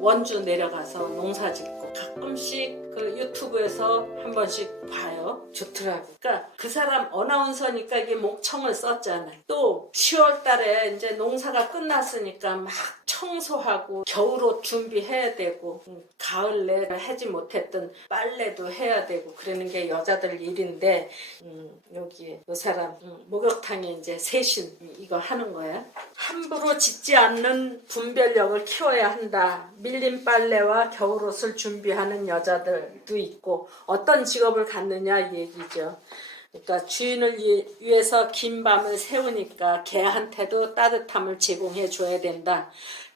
원주 내려가서 농사 짓고 가끔씩 그 유튜브에서 한 번씩 봐요. 좋더라고. 그러니까 그 사람 어나운서니까 이게 목청을 썼잖아요. 또 10월 달에 이제 농사가 끝났으니까 막 청소하고 겨울옷 준비해야 되고 가을 내 하지 못했던 빨래도 해야 되고 그러는 게 여자들 일인데 여기 이 사람 목욕탕에 이제 세신 이거 하는 거야. 함부로 짓지 않는 분별력을 키워야 한다. 밀린 빨래와 겨울옷을 준비하는 여자들도 있고 어떤 직업을 갖느냐 이 얘기죠. 그러니까 주인을 위해서 긴 밤을 새우니까 개한테도 따뜻함을 제공해 줘야 된다.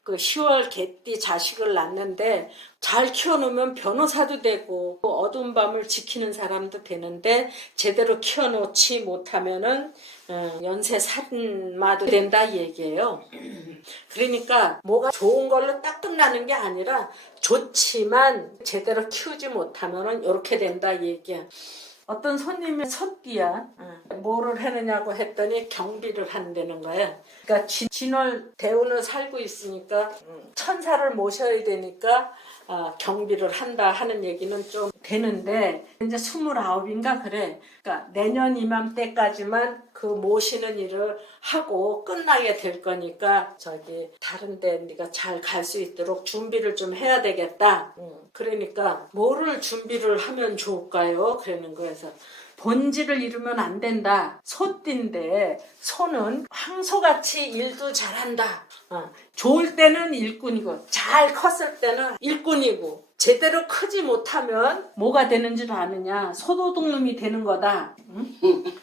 그 10월 개띠 자식을 낳는데 잘 키워놓으면 변호사도 되고 어두운 밤을 지키는 사람도 되는데 제대로 키워놓지 못하면은 연쇄 산마도 된다 이 얘기예요. 그러니까 뭐가 좋은 걸로 딱 끝나는 게 아니라 좋지만 제대로 키우지 못하면은 이렇게 된다 이 얘기야. 어떤 손님이 소띠야. 뭐를 하느냐고 했더니 경비를 한다는 거야. 그러니까 진월 대운을 살고 있으니까 천사를 모셔야 되니까 경비를 한다 하는 얘기는 좀 되는데 이제 29인가 그래. 그러니까 내년 이맘때까지만 그 모시는 일을 하고 끝나게 될 거니까 저기 다른 데 네가 잘 갈 수 있도록 준비를 좀 해야 되겠다. 그러니까 뭐를 준비를 하면 좋을까요? 그러는 거에서 본질을 잃으면 안 된다. 소띠인데 소는 황소같이 일도 잘한다. 좋을 때는 일꾼이고 잘 컸을 때는 일꾼이고 제대로 크지 못하면 뭐가 되는 줄 아느냐. 소도둑놈이 되는 거다.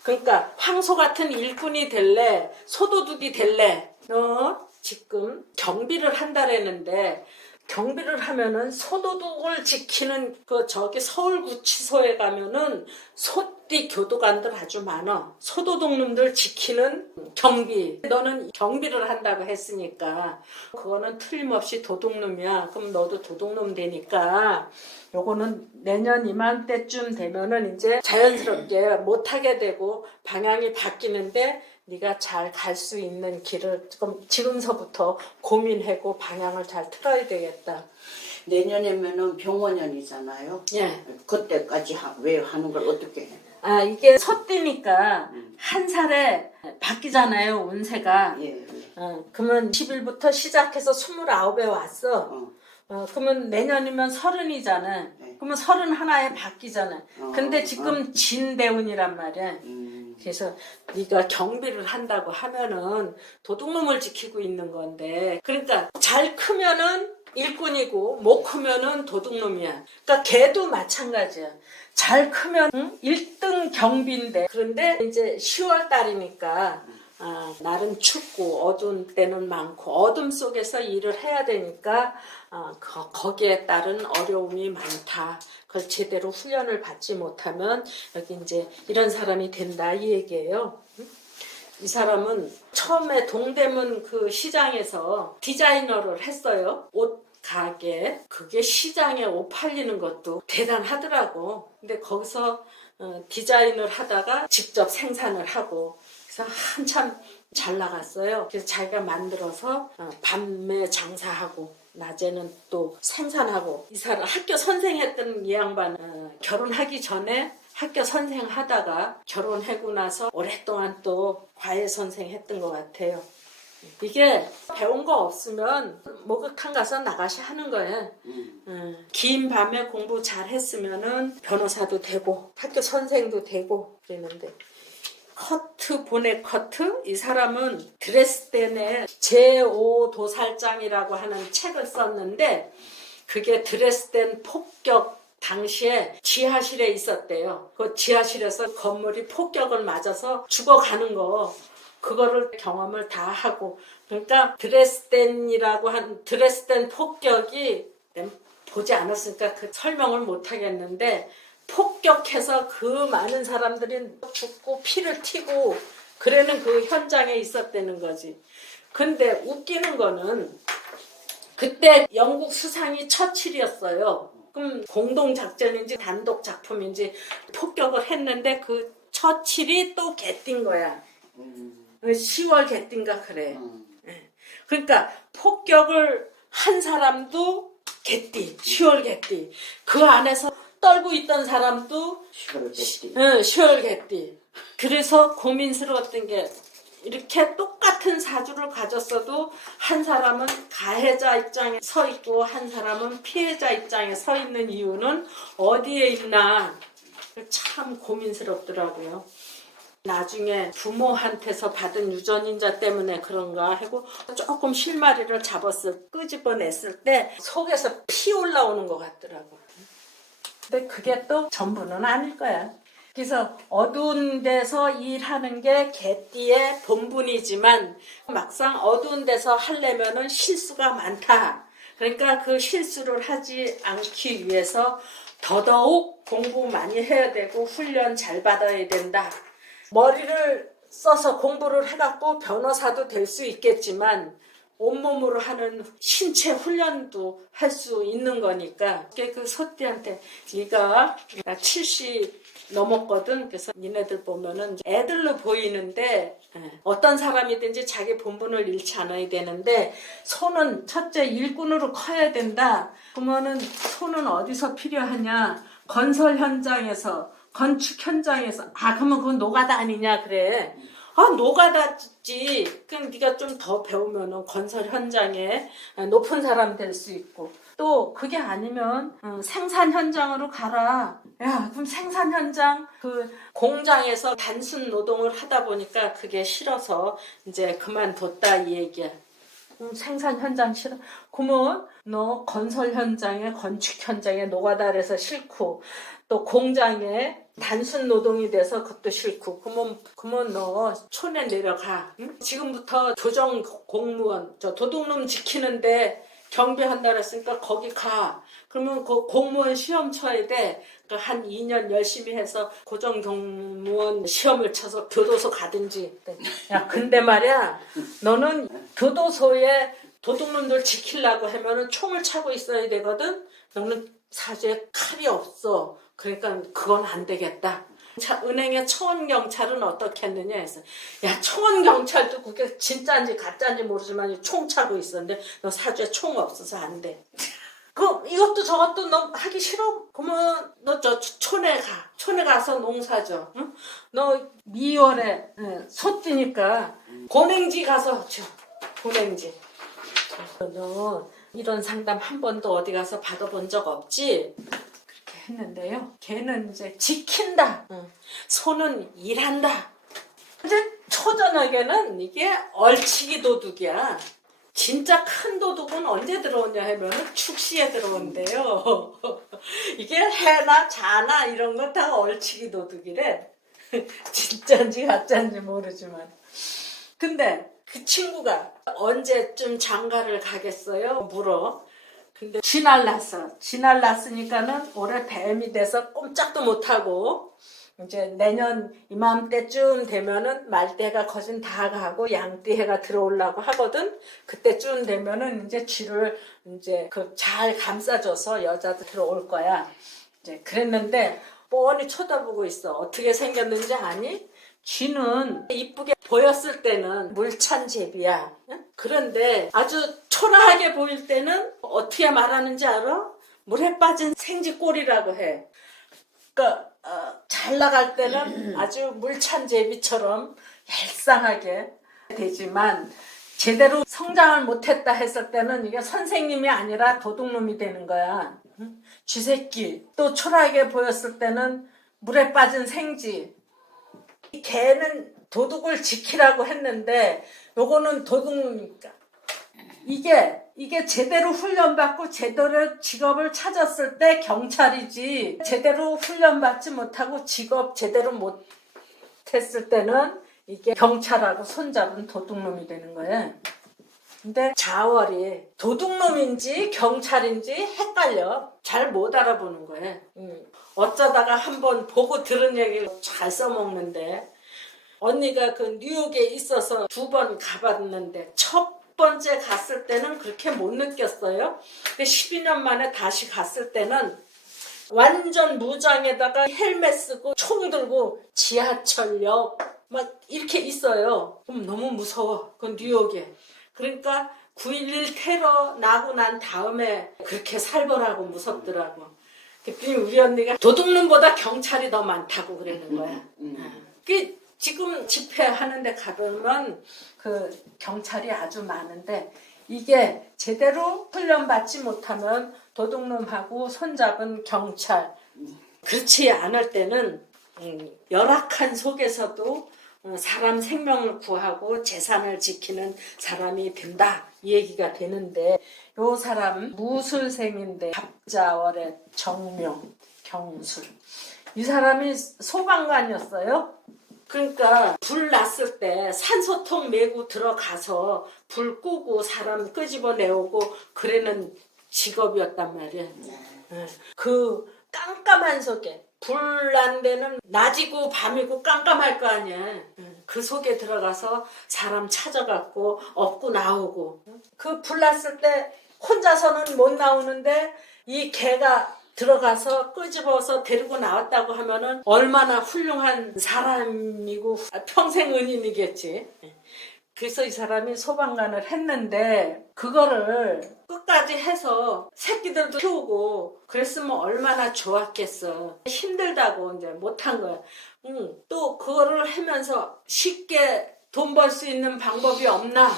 그러니까 황소 같은 일꾼이 될래? 소도둑이 될래? 너 지금 경비를 한다라는데 경비를 하면은 소도둑을 지키는 저기 서울구치소에 가면은 소띠 교도관들 아주 많아. 소도둑놈들 지키는 경비. 너는 경비를 한다고 했으니까 그거는 틀림없이 도둑놈이야. 그럼 너도 도둑놈 되니까 요거는 내년 이맘때쯤 되면은 이제 자연스럽게 못하게 되고 방향이 바뀌는데 네가 잘 갈 수 있는 길을 지금서부터 고민하고 방향을 잘 틀어야 되겠다. 내년이면은 병원년이잖아요. 예. 그때까지 왜 하는 걸 어떻게 해? 이게 소띠니까 한 살에 바뀌잖아요, 운세가. 예. 그러면 10일부터 시작해서 29에 왔어. 그러면 내년이면 30이잖아. 네. 그러면 31에 바뀌잖아. 근데 지금 진대운이란 말이야. 그래서 네가 경비를 한다고 하면은 도둑놈을 지키고 있는 건데 그러니까 잘 크면은 일꾼이고 못 크면은 도둑놈이야. 그러니까 걔도 마찬가지야. 잘 크면 1등 경비인데 그런데 이제 10월 달이니까 날은 춥고 어두운 때는 많고 어둠 속에서 일을 해야 되니까 거기에 따른 어려움이 많다. 그걸 제대로 훈련을 받지 못하면 여기 이제 이런 사람이 된다 이 얘기예요. 이 사람은 처음에 동대문 그 시장에서 디자이너를 했어요. 옷 가게. 그게 시장에 옷 팔리는 것도 대단하더라고. 근데 거기서 디자인을 하다가 직접 생산을 하고 그래서 한참 잘 나갔어요. 그래서 자기가 만들어서 밤에 장사하고 낮에는 또 생산하고 이 사람 학교 선생했던 이 양반은 결혼하기 전에 학교 선생하다가 결혼하고 나서 오랫동안 또 과외 선생했던 것 같아요. 이게 배운 거 없으면 목욕탕 가서 나가시 하는 거예요. 긴 밤에 공부 잘 했으면은 변호사도 되고 학교 선생도 되고 그랬는데 커트 보네 커트 이 사람은 드레스덴의 제5도살장이라고 하는 책을 썼는데 그게 드레스덴 폭격 당시에 지하실에 있었대요. 그 지하실에서 건물이 폭격을 맞아서 죽어가는 거 그거를 경험을 다 하고 그러니까 드레스덴이라고 한 드레스덴 폭격이 보지 않았으니까 그 설명을 못 하겠는데 폭격해서 그 많은 사람들이 죽고 피를 튀고 그러는 그 현장에 있었다는 거지. 근데 웃기는 거는 그때 영국 수상이 처칠이었어요. 그럼 공동작전인지 단독 작품인지 폭격을 했는데 그 처칠이 또 개뛴 거야. 10월 개뛴가 그래. 그러니까 폭격을 한 사람도 개띠, 10월 개띠. 그 안에서 떨고 있던 사람도 10월 개띠. 응, 10월 개띠. 그래서 고민스러웠던 게 이렇게 똑같은 사주를 가졌어도 한 사람은 가해자 입장에 서 있고 한 사람은 피해자 입장에 서 있는 이유는 어디에 있나 참 고민스럽더라고요. 나중에 부모한테서 받은 유전인자 때문에 그런가 하고 조금 실마리를 끄집어냈을 때 속에서 피 올라오는 것 같더라고. 근데 그게 또 전부는 아닐 거야. 그래서 어두운 데서 일하는 게 개띠의 본분이지만 막상 어두운 데서 하려면은 실수가 많다. 그러니까 그 실수를 하지 않기 위해서 더더욱 공부 많이 해야 되고 훈련 잘 받아야 된다. 머리를 써서 공부를 해갖고 변호사도 될 수 있겠지만 온몸으로 하는 신체 훈련도 할 수 있는 거니까 그 소띠한테 네가 70 넘었거든. 그래서 니네들 보면은 애들로 보이는데 어떤 사람이든지 자기 본분을 잃지 않아야 되는데 손은 첫째 일꾼으로 커야 된다. 그러면은 손은 어디서 필요하냐? 건설 현장에서, 건축 현장에서. 그러면 그건 노가다 아니냐 그래. 노가다지. 그럼 네가 좀 더 배우면은 건설 현장에 높은 사람 될 수 있고. 또 그게 아니면 생산 현장으로 가라. 야, 그럼 생산 현장 그 공장에서 단순 노동을 하다 보니까 그게 싫어서 이제 그만뒀다 이 얘기야. 생산 현장 싫어. 그러면 너 건설 현장에 건축 현장에 노가다에서 싫고 또 공장에 단순 노동이 돼서 그것도 싫고 그러면 너 촌에 내려가. 응? 지금부터 교정 공무원 도둑놈 지키는데 경비한다 그랬으니까 거기 가. 그러면 그 공무원 시험 쳐야 돼. 그러니까 한 2년 열심히 해서 고정 공무원 시험을 쳐서 교도소 가든지. 야, 근데 말이야, 너는 교도소에 도둑놈들 지키려고 하면은 총을 차고 있어야 되거든. 너는 사주에 칼이 없어. 그러니까 그건 안 되겠다. 은행의 초원경찰은 어떻게 했느냐 해서 야, 초원경찰도 그게 진짜인지 가짜인지 모르지만 총 차고 있었는데 너 사주에 총 없어서 안 돼. 이것도 저것도 너 하기 싫어? 그러면 너 촌에 가. 촌에 가서 농사져. 응? 너 2월에 소띠니까 고냉지 가서 줘. 고냉지. 너 이런 상담 한 번도 어디 가서 받아본 적 없지? 했는데요. 걔는 이제 지킨다. 손은 일한다. 이제 초저녁에는 이게 얼치기 도둑이야. 진짜 큰 도둑은 언제 들어오냐 하면 축시에 들어온대요. 이게 해나 자나 이런 거 다 얼치기 도둑이래. 진짜인지 가짜인지 모르지만. 근데 그 친구가 언제쯤 장가를 가겠어요? 물어. 근데 쥐날랐으니까는 올해 뱀이 돼서 꼼짝도 못하고 이제 내년 이맘때쯤 되면은 말대가 거진 다 가고 양띠해가 들어오려고 하거든. 그때쯤 되면은 이제 쥐를 이제 잘 감싸줘서 여자도 들어올 거야. 이제 그랬는데 뻔히 쳐다보고 있어. 어떻게 생겼는지 아니? 쥐는 이쁘게 보였을 때는 물찬 제비야. 응? 그런데 아주 초라하게 보일 때는 어떻게 말하는지 알아? 물에 빠진 생쥐꼴이라고 해. 그러니까 잘 나갈 때는 아주 물찬 제비처럼 얄쌍하게 되지만 제대로 성장을 못했다 했을 때는 이게 선생님이 아니라 도둑놈이 되는 거야. 응? 쥐새끼. 또 초라하게 보였을 때는 물에 빠진 생쥐. 걔는 도둑을 지키라고 했는데 요거는 도둑놈이니까 이게 제대로 훈련받고 제대로 직업을 찾았을 때 경찰이지 제대로 훈련받지 못하고 직업 제대로 못했을 때는 이게 경찰하고 손잡은 도둑놈이 되는 거예요. 근데 자월이 도둑놈인지 경찰인지 헷갈려. 잘 못 알아보는 거예요. 어쩌다가 한번 보고 들은 얘기를 잘 써먹는데 언니가 그 뉴욕에 있어서 2번 가봤는데 첫 번째 갔을 때는 그렇게 못 느꼈어요. 근데 12년 만에 다시 갔을 때는 완전 무장에다가 헬멧 쓰고 총 들고 지하철역 막 이렇게 있어요. 그럼 너무 무서워. 그 뉴욕에. 그러니까 9.11 테러 나고 난 다음에 그렇게 살벌하고 무섭더라고. 그랬더니 우리 언니가 도둑놈보다 경찰이 더 많다고 그러는 거야. 그 지금 집회하는 데 가보면 그 경찰이 아주 많은데 이게 제대로 훈련받지 못하면 도둑놈하고 손잡은 경찰, 그렇지 않을 때는 열악한 속에서도 사람 생명을 구하고 재산을 지키는 사람이 된다 이 얘기가 되는데, 요 사람 무술생인데 갑자월에 정명, 경술, 이 사람이 소방관이었어요. 그러니까 불 났을 때 산소통 메고 들어가서 불 끄고 사람 끄집어내오고 그러는 직업이었단 말이야. 그 깜깜한 속에, 불 난 데는 낮이고 밤이고 깜깜할 거 아니야. 그 속에 들어가서 사람 찾아갖고 업고 나오고, 그 불 났을 때 혼자서는 못 나오는데 이 개가 들어가서 끄집어서 데리고 나왔다고 하면은 얼마나 훌륭한 사람이고 평생 은인이겠지. 그래서 이 사람이 소방관을 했는데 그거를 끝까지 해서 새끼들도 키우고 그랬으면 얼마나 좋았겠어. 힘들다고 이제 못한 거야. 또 그거를 하면서 쉽게 돈 벌 수 있는 방법이 없나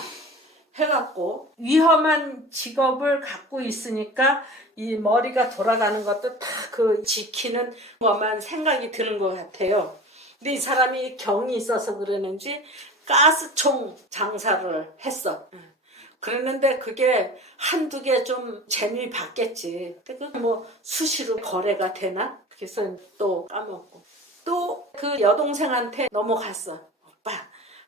해갖고, 위험한 직업을 갖고 있으니까 이 머리가 돌아가는 것도 다 그 지키는 것만 생각이 드는 것 같아요. 근데 이 사람이 경이 있어서 그러는지 가스총 장사를 했어. 그랬는데 그게 한두 개 좀 재미 봤겠지. 근데 뭐 수시로 거래가 되나? 그래서 또 까먹고. 또 그 여동생한테 넘어갔어. 오빠,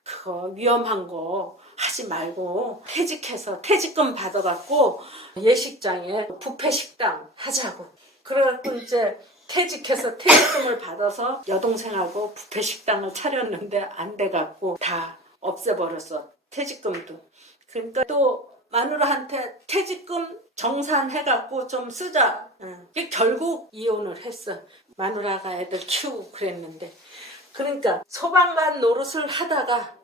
그거 위험한 거 하지 말고 퇴직해서 퇴직금 받아갖고 예식장에 뷔페 식당 하자고. 그래갖고 이제 퇴직해서 퇴직금을 받아서 여동생하고 뷔페 식당을 차렸는데 안 돼갖고 다 없애버렸어. 퇴직금도. 그러니까 또 마누라한테 퇴직금 정산해갖고 좀 쓰자. 결국 이혼을 했어. 마누라가 애들 키우고 그랬는데. 그러니까 소방관 노릇을 하다가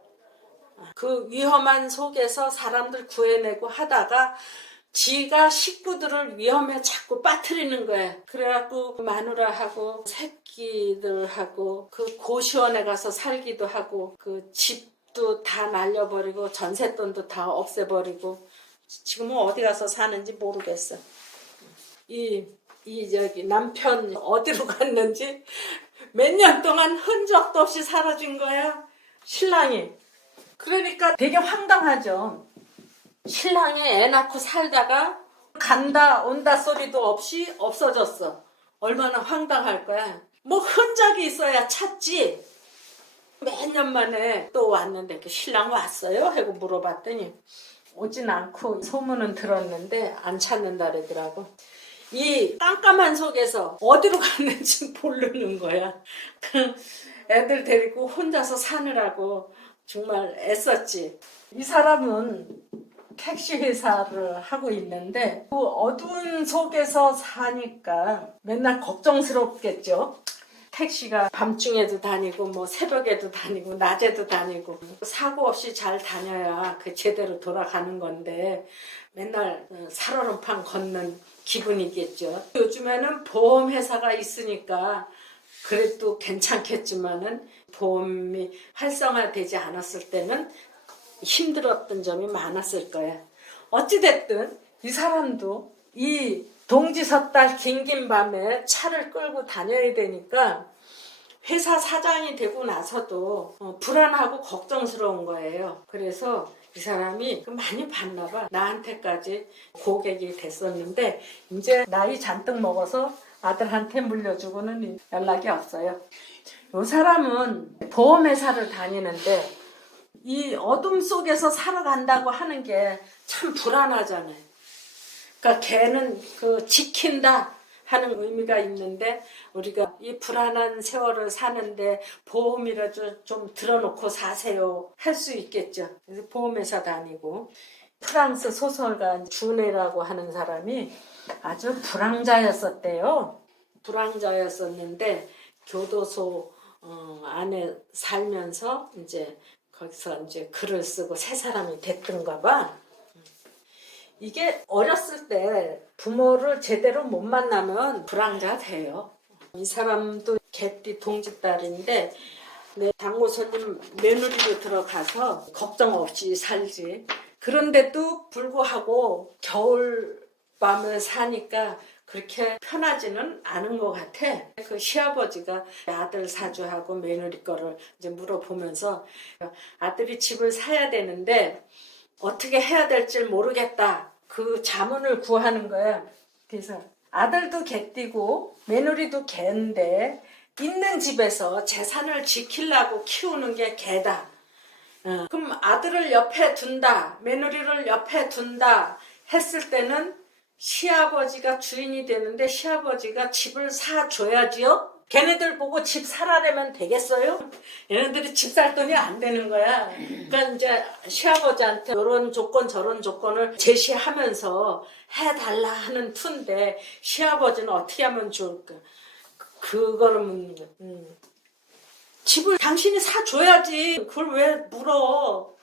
그 위험한 속에서 사람들 구해내고 하다가 지가 식구들을 위험에 자꾸 빠뜨리는 거야. 그래갖고 마누라하고 새끼들하고 그 고시원에 가서 살기도 하고 그 집도 다 날려버리고 전셋돈도 다 없애버리고 지금은 어디 가서 사는지 모르겠어. 저기 남편 어디로 갔는지 몇 년 동안 흔적도 없이 사라진 거야, 신랑이. 그러니까 되게 황당하죠. 신랑이 애 낳고 살다가 간다 온다 소리도 없이 없어졌어. 얼마나 황당할 거야. 뭐 흔적이 있어야 찾지. 몇 년 만에 또 왔는데 그 신랑 왔어요? 하고 물어봤더니 오진 않고 소문은 들었는데 안 찾는다 그러더라고. 이 깜깜한 속에서 어디로 갔는지 모르는 거야. 애들 데리고 혼자서 사느라고 정말 애썼지. 이 사람은 택시 회사를 하고 있는데 그 어두운 속에서 사니까 맨날 걱정스럽겠죠. 택시가 밤중에도 다니고 뭐 새벽에도 다니고 낮에도 다니고 사고 없이 잘 다녀야 그 제대로 돌아가는 건데 맨날 살얼음판 걷는 기분이겠죠. 요즘에는 보험회사가 있으니까 그래도 괜찮겠지만은 보험이 활성화되지 않았을 때는 힘들었던 점이 많았을 거야. 어찌됐든 이 사람도 이 동지섣달 긴긴 밤에 차를 끌고 다녀야 되니까 회사 사장이 되고 나서도 불안하고 걱정스러운 거예요. 그래서 이 사람이 많이 봤나 봐. 나한테까지 고객이 됐었는데 이제 나이 잔뜩 먹어서 아들한테 물려주고는 연락이 없어요. 이 사람은 보험회사를 다니는데 이 어둠 속에서 살아간다고 하는 게 참 불안하잖아요. 그러니까 걔는 그 지킨다 하는 의미가 있는데 우리가 이 불안한 세월을 사는데 보험이라도 좀 들어놓고 사세요 할 수 있겠죠. 그래서 보험회사 다니고. 프랑스 소설가 주네라고 하는 사람이 아주 불황자였었대요. 불황자였었는데 교도소 안에 살면서 이제 거기서 이제 글을 쓰고 새 사람이 됐던가 봐. 이게 어렸을 때 부모를 제대로 못 만나면 불황자가 돼요. 이 사람도 개띠 동짓딸인데 내 당고손님 며느리로 들어가서 걱정 없이 살지. 그런데도 불구하고 겨울밤을 사니까 그렇게 편하지는 않은 것 같아. 그 시아버지가 아들 사주하고 며느리 거를 이제 물어보면서 아들이 집을 사야 되는데 어떻게 해야 될지 모르겠다. 그 자문을 구하는 거야. 그래서 아들도 개띠고 며느리도 개인데 있는 집에서 재산을 지키려고 키우는 게 개다. 그럼 아들을 옆에 둔다, 며느리를 옆에 둔다 했을 때는 시아버지가 주인이 되는데 시아버지가 집을 사줘야지요. 걔네들 보고 집 사라려면 되겠어요? 얘네들이 집 살 돈이 안 되는 거야. 그러니까 이제 시아버지한테 이런 조건 저런 조건을 제시하면서 해달라 하는 투인데 시아버지는 어떻게 하면 좋을까? 그거를 묻는 거야. 집을 당신이 사줘야지. 그걸 왜 물어?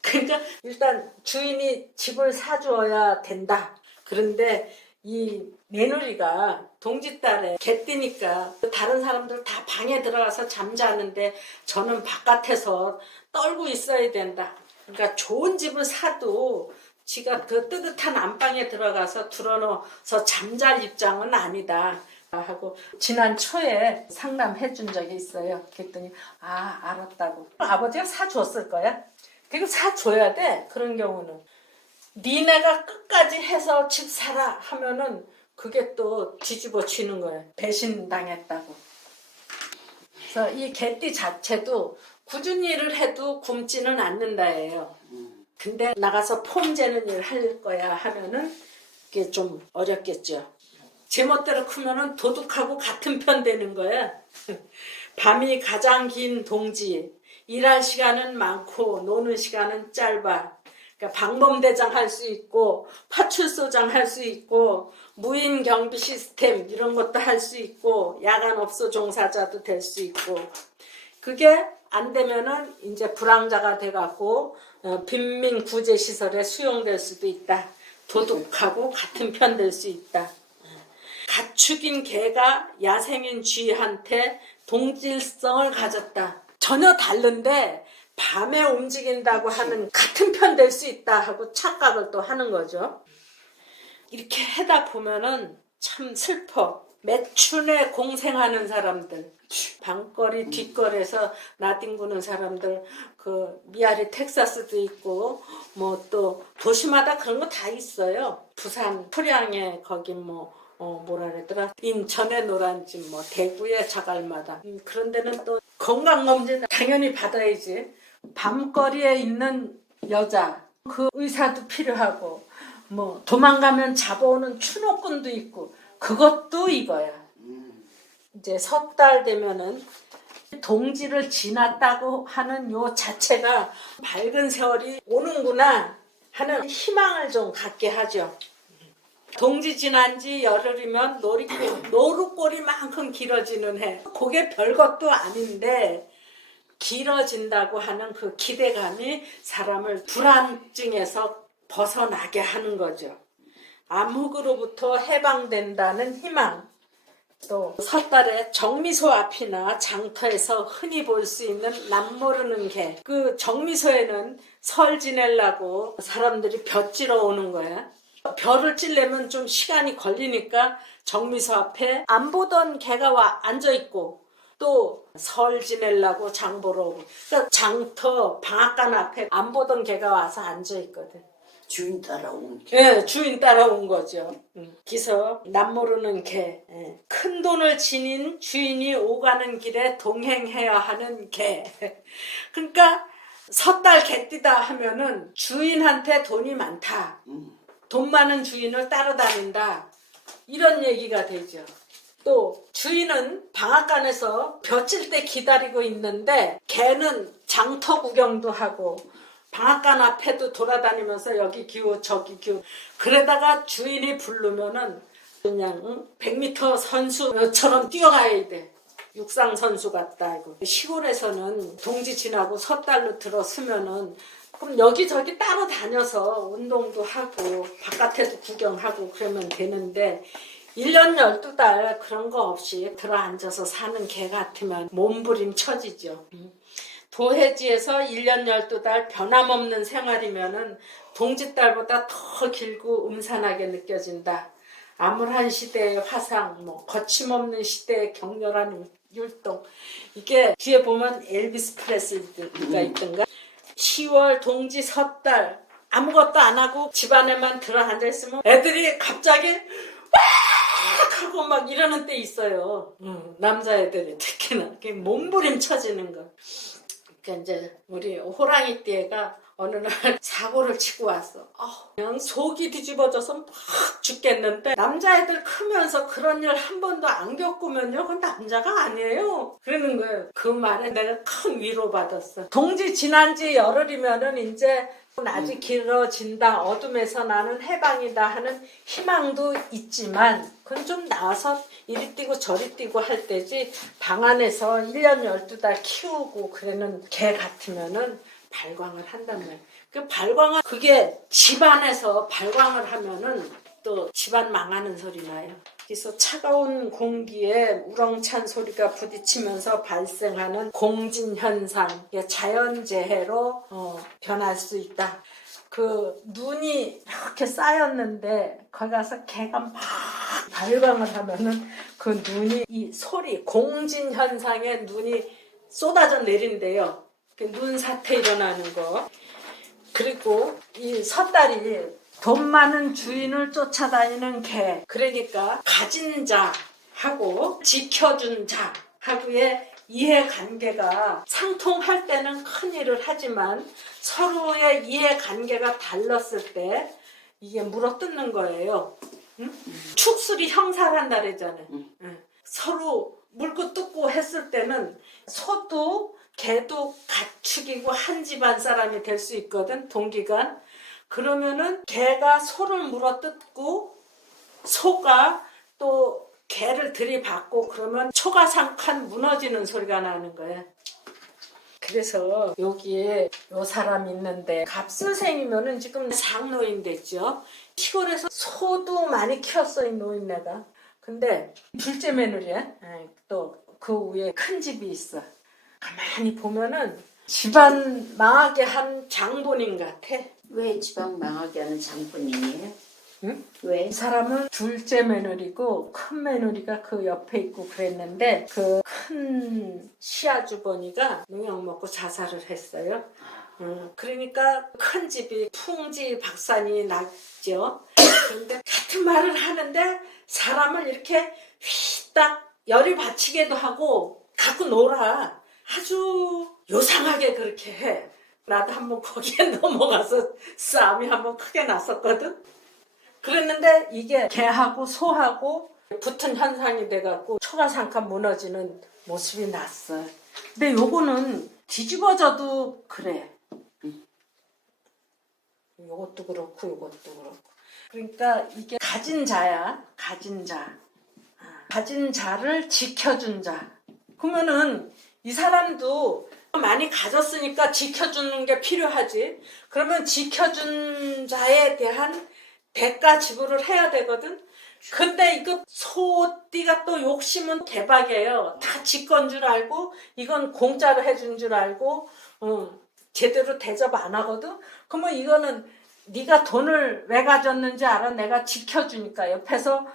그러니까 일단 주인이 집을 사줘야 된다. 그런데 이 며느리가 동짓딸에 개띠니까 다른 사람들 다 방에 들어가서 잠자는데 저는 바깥에서 떨고 있어야 된다. 그러니까 좋은 집을 사도 지가 그 뜨뜻한 안방에 들어가서 들어놓아서 잠잘 입장은 아니다 하고 지난 초에 상담해 준 적이 있어요. 그랬더니 알았다고. 아버지가 사줬을 거야. 그리고 사줘야 돼. 그런 경우는 니네가 끝까지 해서 집 사라 하면은 그게 또 뒤집어지는 거예요. 배신당했다고. 그래서 이 개띠 자체도 꾸준히 일을 해도 굶지는 않는다예요. 근데 나가서 폼 재는 일 할 거야 하면은 그게 좀 어렵겠죠. 제멋대로 크면은 도둑하고 같은 편 되는 거야. 밤이 가장 긴 동지. 일할 시간은 많고 노는 시간은 짧아. 그러니까 방범대장 할 수 있고 파출소장 할 수 있고 무인 경비 시스템 이런 것도 할 수 있고 야간업소 종사자도 될 수 있고 그게 안 되면은 이제 불황자가 돼갖고 빈민 구제 시설에 수용될 수도 있다. 도둑하고 같은 편 될 수 있다. 가축인 개가 야생인 쥐한테 동질성을 가졌다. 전혀 다른데 밤에 움직인다고 하면 같은 편 될 수 있다 하고 착각을 또 하는 거죠. 이렇게 하다 보면은 참 슬퍼. 매춘에 공생하는 사람들, 방거리 뒷거리에서 나뒹구는 사람들, 그 미아리 텍사스도 있고 뭐 또 도시마다 그런 거 다 있어요. 부산 토량에 거기 뭐라 그랬더라, 인천의 노란집, 뭐 대구의 자갈마당, 그런 데는 또 건강검진 당연히 받아야지. 밤거리에 있는 여자, 그 의사도 필요하고 뭐 도망가면 잡아오는 추노꾼도 있고 그것도 이거야. 이제 섣달 되면은 동지를 지났다고 하는 요 자체가 밝은 세월이 오는구나 하는 희망을 좀 갖게 하죠. 동지 지난 지 열흘이면 노루꼬리만큼 길어지는 해. 그게 별것도 아닌데 길어진다고 하는 그 기대감이 사람을 불안증에서 벗어나게 하는 거죠. 암흑으로부터 해방된다는 희망. 또 섣달에 정미소 앞이나 장터에서 흔히 볼 수 있는 남모르는 개. 그 정미소에는 설 지내려고 사람들이 벼 찌러 오는 거야. 벼를 찌려면 좀 시간이 걸리니까 정미소 앞에 안 보던 개가 와 앉아있고 또 설 지내려고 장 보러 오고. 그러니까 장터 방앗간 앞에 안 보던 개가 와서 앉아있거든. 주인 따라온 개. 예, 주인 따라온 거죠. 기서 남모르는 개. 예. 큰 돈을 지닌 주인이 오가는 길에 동행해야 하는 개. 그러니까 섣달 개띠다 하면은 주인한테 돈이 많다. 돈 많은 주인을 따라다닌다. 이런 얘기가 되죠. 또 주인은 방앗간에서 벼칠 때 기다리고 있는데 개는 장터 구경도 하고 방앗간 앞에도 돌아다니면서 여기 기우 저기 기우. 그러다가 주인이 부르면은 그냥 100m 선수처럼 뛰어가야 돼. 육상 선수 같다 이거. 시골에서는 동지 지나고 섣달로 들어서면은 그럼 여기저기 따로 다녀서 운동도 하고 바깥에도 구경하고 그러면 되는데 1년 12달 그런 거 없이 들어앉아서 사는 개 같으면 몸부림쳐지죠. 도해지에서 1년 12달 변함없는 생활이면은 동짓달보다 더 길고 음산하게 느껴진다. 암울한 시대의 화상, 거침없는 시대의 격렬한 율동. 이게 뒤에 보면 엘비스 프레슬리가 있던가. 10월 동지 섣달 아무것도 안 하고 집안에만 들어앉아 있으면 애들이 갑자기 왁 하고 막 이러는 때 있어요. 남자애들이 특히나 몸부림쳐지는 거. 그러니까 이제 우리 호랑이 띠애가 어느 날 사고를 치고 왔어. 그냥 속이 뒤집어져서 막 죽겠는데 남자애들 크면서 그런 일 한 번도 안 겪으면요 그건 남자가 아니에요 그러는 거예요. 그 말에 내가 큰 위로받았어. 동지 지난 지 열흘이면은 이제 낮이 길어진다, 어둠에서 나는 해방이다 하는 희망도 있지만 그건 좀 나와서 이리 뛰고 저리 뛰고 할 때지 방 안에서 1년 12달 키우고 그러는 개 같으면은 발광을 한단 말이에요. 그 발광은 그게 집안에서 발광을 하면은 또 집안 망하는 소리 나요. 그래서 차가운 공기에 우렁찬 소리가 부딪히면서 발생하는 공진 현상, 자연재해로 변할 수 있다. 그 눈이 이렇게 쌓였는데 거기 가서 개가 막 발광을 하면은 그 눈이 이 소리 공진 현상에 눈이 쏟아져 내린대요. 눈 사태 일어나는 거. 그리고 이 섣달이 돈 많은 주인을 쫓아다니는 개. 그러니까 가진 자하고 지켜준 자하고의 이해관계가 상통할 때는 큰일을 하지만 서로의 이해관계가 달랐을 때 이게 물어뜯는 거예요. 응? 축술이 형살한다 그러잖아요. 서로 물고 뜯고 했을 때는 소도 개도 가축이고 한 집안 사람이 될 수 있거든, 동기간. 그러면은 개가 소를 물어뜯고 소가 또 개를 들이받고 그러면 초가상칸 무너지는 소리가 나는 거야. 그래서 여기에 요 사람 있는데 갑술생이면은 지금 상노인 됐죠. 시골에서 소도 많이 키웠어, 이 노인네가. 근데 둘째 며느리야. 또 그 위에 큰 집이 있어. 가만히 보면은 집안 망하게 한 장본인 같아. 왜 집안 망하게 하는 장본인이에요? 응? 왜? 이 사람은 둘째 며느리고 큰 며느리가 그 옆에 있고 그랬는데 그 큰 시아주버니가 농약 먹고 자살을 했어요. 그러니까 큰 집이 풍지박산이 났죠. 그런데 같은 말을 하는데 사람을 이렇게 휘딱 열이 받치게도 하고 갖고 놀아. 아주 요상하게 그렇게 해. 나도 한번 거기에 넘어가서 싸움이 한번 크게 났었거든. 그랬는데 이게 개하고 소하고 붙은 현상이 돼갖고 초가상칸 무너지는 모습이 났어. 근데 요거는 뒤집어져도 그래. 요것도 그렇고 요것도 그렇고. 그러니까 이게 가진 자야. 가진 자. 가진 자를 지켜준 자. 그러면은 이 사람도 많이 가졌으니까 지켜주는 게 필요하지. 그러면 지켜준 자에 대한 대가 지불을 해야 되거든. 근데 이거 소띠가 또 욕심은 대박이에요. 다 지 건 줄 알고 이건 공짜로 해준 줄 알고 제대로 대접 안 하거든. 그러면 이거는 네가 돈을 왜 가졌는지 알아? 내가 지켜주니까 옆에서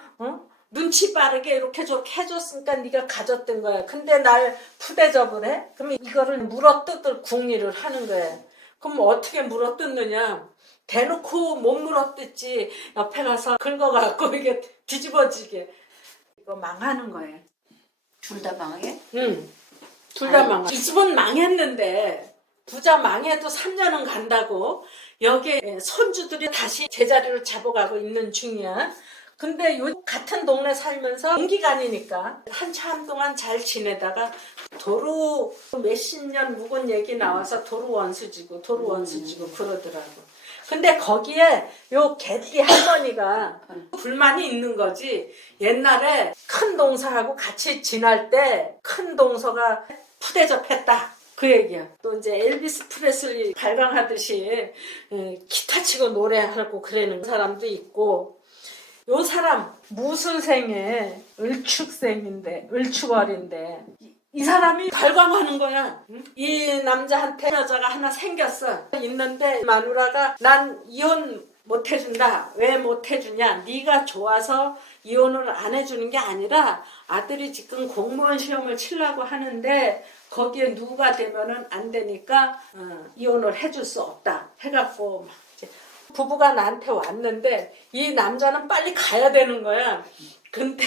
눈치 빠르게 이렇게 저렇게 해줬으니까 네가 가졌던 거야. 근데 날 푸대접을 해? 그러면 이거를 물어뜯을 궁리를 하는 거야. 그럼 어떻게 물어뜯느냐? 대놓고 못 물어뜯지. 옆에 가서 긁어갖고 이게 뒤집어지게. 이거 망하는 거예요. 둘 다 망해? 응. 둘 다 망해. 이 집은 망했는데 부자 망해도 3년은 간다고. 여기에 손주들이 다시 제자리를 잡아가고 있는 중이야. 근데 요 같은 동네 살면서 동기간이니까 한참 동안 잘 지내다가 도로 몇십 년 묵은 얘기 나와서 도로 원수지고 그러더라고. 근데 거기에 요 개띠 할머니가 불만이 있는 거지. 옛날에 큰 동서하고 같이 지날 때 큰 동서가 푸대접했다. 그 얘기야. 또 이제 엘비스 프레슬리 발광하듯이 기타 치고 노래하고 그러는 사람도 있고, 요 사람 무술생에 을축생인데, 을축월인데 이 사람이 발광하는 거야. 응? 이 남자한테 여자가 하나 생겼어. 있는데 마누라가 난 이혼 못 해준다. 왜 못 해주냐? 네가 좋아서 이혼을 안 해주는 게 아니라 아들이 지금 공무원 시험을 치려고 하는데 거기에 누가 되면은 안 되니까 이혼을 해줄 수 없다. 해갖고 막 이제 부부가 나한테 왔는데 이 남자는 빨리 가야 되는 거야. 근데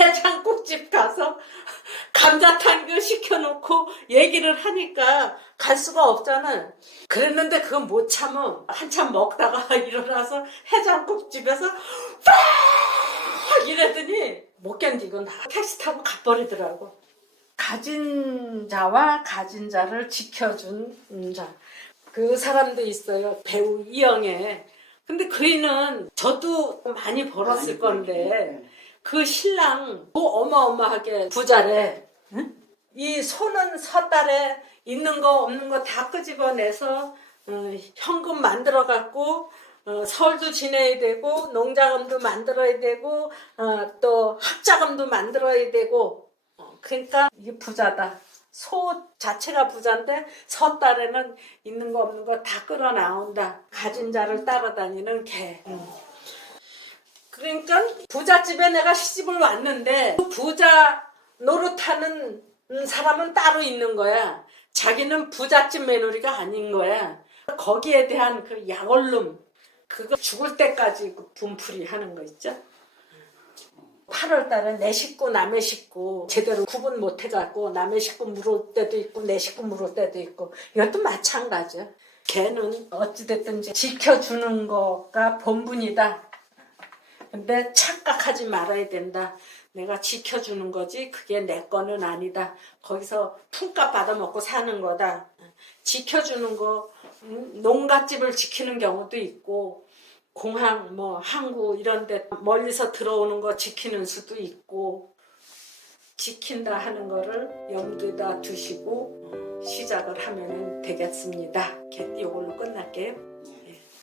해장국집 가서 감자탕 그 시켜놓고 얘기를 하니까 갈 수가 없잖아. 그랬는데 그건 못 참어. 한참 먹다가 일어나서 해장국집에서 팍 이랬더니 못 견디고 나 택시 타고 가버리더라고. 가진 자와 가진 자를 지켜준 자. 그 사람도 있어요. 배우 이영애. 근데 그이는 저도 많이 벌었을 건데 그 신랑 어마어마하게 부자래. 응? 이 손은 섣달에 있는 거 없는 거 다 끄집어내서 현금 만들어 갖고 서울도 지내야 되고 농자금도 만들어야 되고 또 학자금도 만들어야 되고 그러니까 이게 부자다. 소 자체가 부자인데 섣달에는 있는 거 없는 거 다 끌어 나온다. 가진 자를 따라다니는 개. 그러니까 부잣집에 내가 시집을 왔는데 그 부자 노릇하는 사람은 따로 있는 거야. 자기는 부잣집 며느리가 아닌 거야. 거기에 대한 그 약올름, 그거 죽을 때까지 그 분풀이 하는 거 있죠. 8월 달에 내 식구 남의 식구 제대로 구분 못 해갖고 남의 식구 물을 때도 있고 내 식구 물을 때도 있고 이것도 마찬가지야. 걔는 어찌됐든 지켜주는 거가 본분이다. 근데 착각하지 말아야 된다. 내가 지켜주는 거지 그게 내 거는 아니다. 거기서 품값 받아먹고 사는 거다. 지켜주는 거 농갓집을 지키는 경우도 있고 공항 뭐 항구 이런 데 멀리서 들어오는 거 지키는 수도 있고 지킨다 하는 거를 염두에다 두시고 시작을 하면 되겠습니다. 개띠 이걸로 끝날게요.